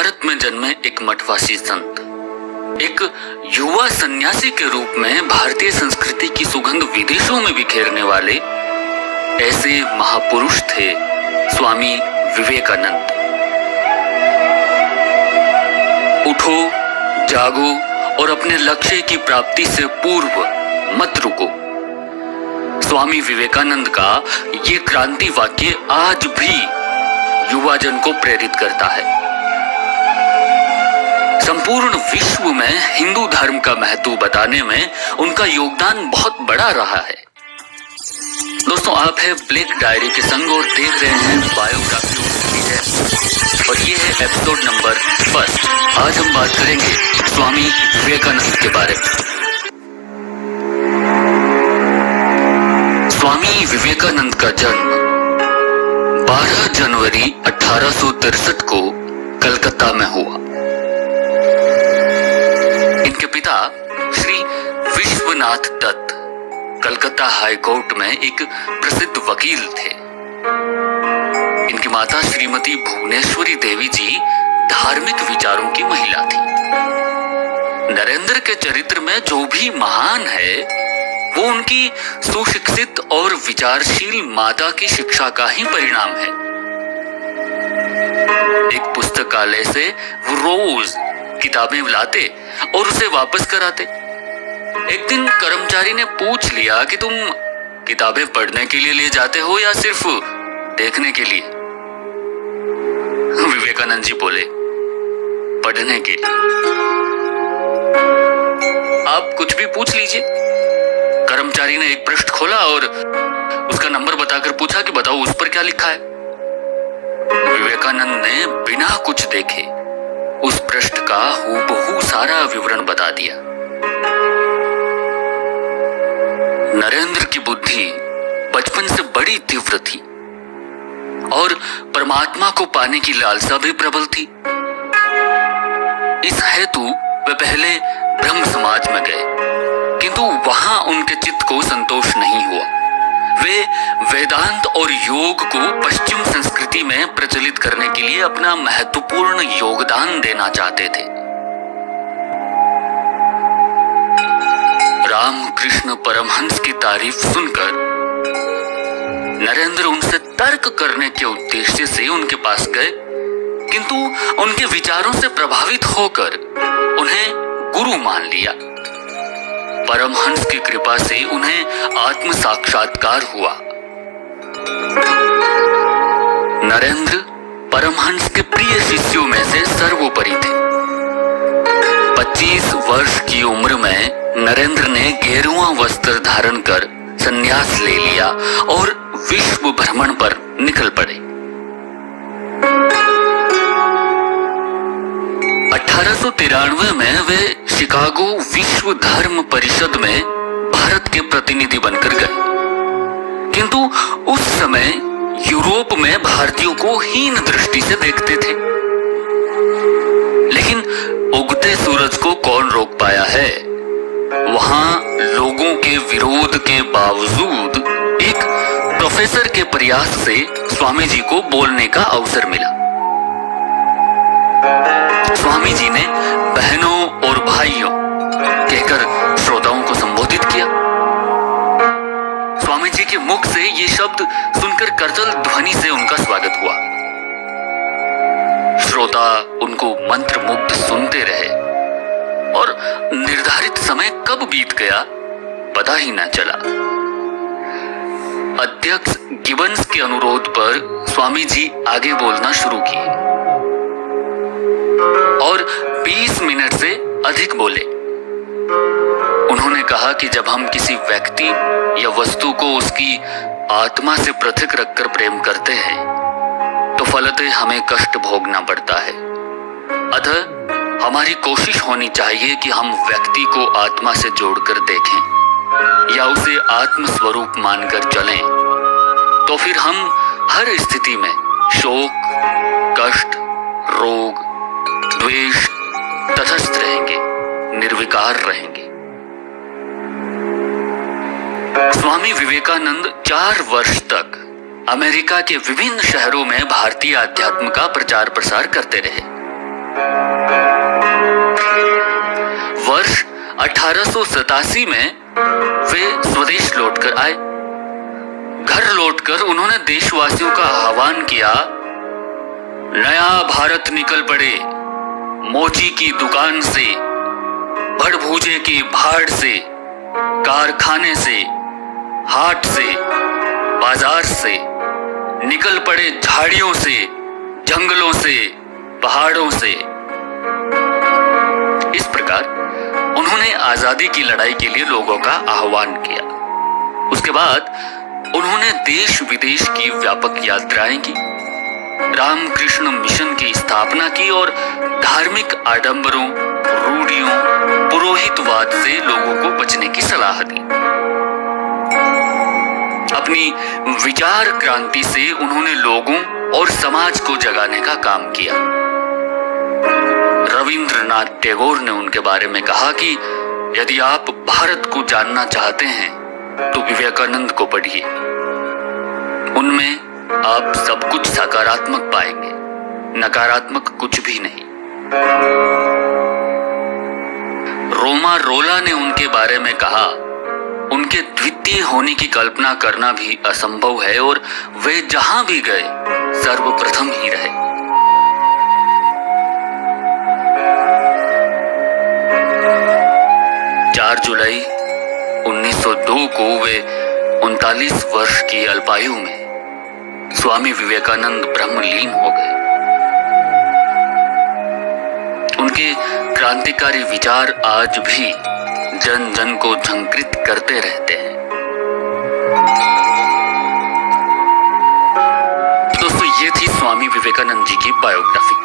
भारत में जन्मे एक मठवासी संत, एक युवा सन्यासी के रूप में भारतीय संस्कृति की सुगंध विदेशों में बिखेरने वाले ऐसे महापुरुष थे स्वामी विवेकानंद। उठो, जागो और अपने लक्ष्य की प्राप्ति से पूर्व मत रुको। स्वामी विवेकानंद का ये क्रांति वाक्य आज भी युवा जन को प्रेरित करता है। संपूर्ण विश्व में हिंदू धर्म का महत्व बताने में उनका योगदान बहुत बड़ा रहा है। दोस्तों, आप है ब्लैक डायरी के संग और देख रहे हैं बायोग्राफी और ये है एपिसोड नंबर 1। आज हम बात करेंगे स्वामी विवेकानंद के बारे में। स्वामी विवेकानंद का जन्म 12 जनवरी 1863 को कलकत्ता में हुआ। इनके पिता श्री विश्वनाथ दत्त कलकत्ता हाई कोर्ट में एक प्रसिद्ध वकील थे। इनकी माता श्रीमती भुवनेश्वरी देवी जी धार्मिक विचारों की महिला थी। नरेंद्र के चरित्र में जो भी महान है वो उनकी सुशिक्षित और विचारशील माता की शिक्षा का ही परिणाम है। एक पुस्तकालय से वो रोज किताबें लाते और उसे वापस कराते। एक दिन कर्मचारी ने पूछ लिया कि तुम किताबें पढ़ने के लिए ले जाते हो या सिर्फ देखने के लिए? विवेकानंद जी बोले, पढ़ने के लिए। आप कुछ भी पूछ लीजिए। कर्मचारी ने एक पृष्ठ खोला और उसका नंबर बताकर पूछा कि बताओ उस पर क्या लिखा है। विवेकानंद ने बिना कुछ देखे उस पृष्ठ का हूबहू सारा विवरण बता दिया। नरेंद्र की बुद्धि बचपन से बड़ी तीव्र थी और परमात्मा को पाने की लालसा भी प्रबल थी। इस हेतु वे पहले ब्रह्म समाज में गए, किंतु वहां उनके चित्त को संतोष नहीं हुआ। वे वेदांत और योग को पश्चिम संस्कृति में प्रचलित करने के लिए अपना महत्वपूर्ण योगदान देना चाहते थे। रामकृष्ण परमहंस की तारीफ सुनकर नरेंद्र उनसे तर्क करने के उद्देश्य से उनके पास गए, किंतु उनके विचारों से प्रभावित होकर उन्हें गुरु मान लिया। परमहंस की कृपा से उन्हें आत्म साक्षात्कार हुआ। नरेंद्र परमहंस के प्रिय शिष्यों में से सर्वोपरि थे। 25 वर्ष की उम्र में नरेंद्र ने गेरुआ वस्त्र धारण कर संन्यास ले लिया और विश्व भ्रमण पर निकल पड़े। 1893 में वे शिकागो विश्व धर्म परिषद में भारत के प्रतिनिधि बनकर गए, किंतु उस समय यूरोप में भारतीयों को हीन दृष्टि से देखते थे। लेकिन उगते सूरज को कौन रोक पाया है? वहां लोगों के विरोध के बावजूद एक प्रोफेसर के प्रयास से स्वामी जी को बोलने का अवसर मिला। स्वामी जी ने बहनों और भाइयों कहकर श्रोताओं को संबोधित किया। स्वामी जी के मुख से ये शब्द सुनकर करतल ध्वनि से उनका स्वागत हुआ। श्रोता उनको मंत्रमुग्ध सुनते रहे और निर्धारित समय कब बीत गया पता ही न चला। अध्यक्ष गिबन्स के अनुरोध पर स्वामी जी आगे बोलना शुरू किए और 20 मिनट से अधिक बोले। उन्होंने कहा कि जब हम किसी व्यक्ति या वस्तु को उसकी आत्मा से पृथक रखकर प्रेम करते हैं तो फलतः हमें कष्ट भोगना पड़ता है। अतः हमारी कोशिश होनी चाहिए कि हम व्यक्ति को आत्मा से जोड़कर देखें या उसे आत्म स्वरूप मानकर चलें, तो फिर हम हर स्थिति में शोक, कष्ट, रोग, द्वेष तटस्थ रहेंगे, निर्विकार रहेंगे। स्वामी विवेकानंद 4 वर्ष तक अमेरिका के विभिन्न शहरों में भारतीय अध्यात्म का प्रचार प्रसार करते रहे। 1887 में वे स्वदेश लौटकर आए। घर लौटकर उन्होंने देशवासियों का आह्वान किया, नया भारत निकल पड़े, मोची की दुकान से, भड़भूजे की भाड़ से, कारखाने से, हाट से, बाजार से, निकल पड़े झाड़ियों से, जंगलों से, पहाड़ों से। इस प्रकार उन्होंने आजादी की लड़ाई के लिए लोगों का आह्वान किया। उसके बाद उन्होंने देश विदेश की व्यापक यात्राएं की, रामकृष्ण मिशन की स्थापना की और धार्मिक आडंबरों, रूढ़ियों, पुरोहितवाद से लोगों को बचने की सलाह दी। अपनी विचार क्रांति से उन्होंने लोगों और समाज को जगाने का काम किया। रविंद्रनाथ टैगोर ने उनके बारे में कहा कि यदि आप भारत को जानना चाहते हैं तो विवेकानंद को पढ़िए, उनमें आप सब कुछ सकारात्मक पाएंगे, नकारात्मक कुछ भी नहीं। रोमा रोला ने उनके बारे में कहा, उनके द्वितीय होने की कल्पना करना भी असंभव है और वे जहां भी गए सर्वप्रथम ही रहे। जुलाई 1902 को वे 39 वर्ष की अल्पायु में स्वामी विवेकानंद ब्रह्मलीन हो गए। उनके क्रांतिकारी विचार आज भी जन जन को झंकृत करते रहते हैं। दोस्तों, ये थी स्वामी विवेकानंद जी की बायोग्राफी।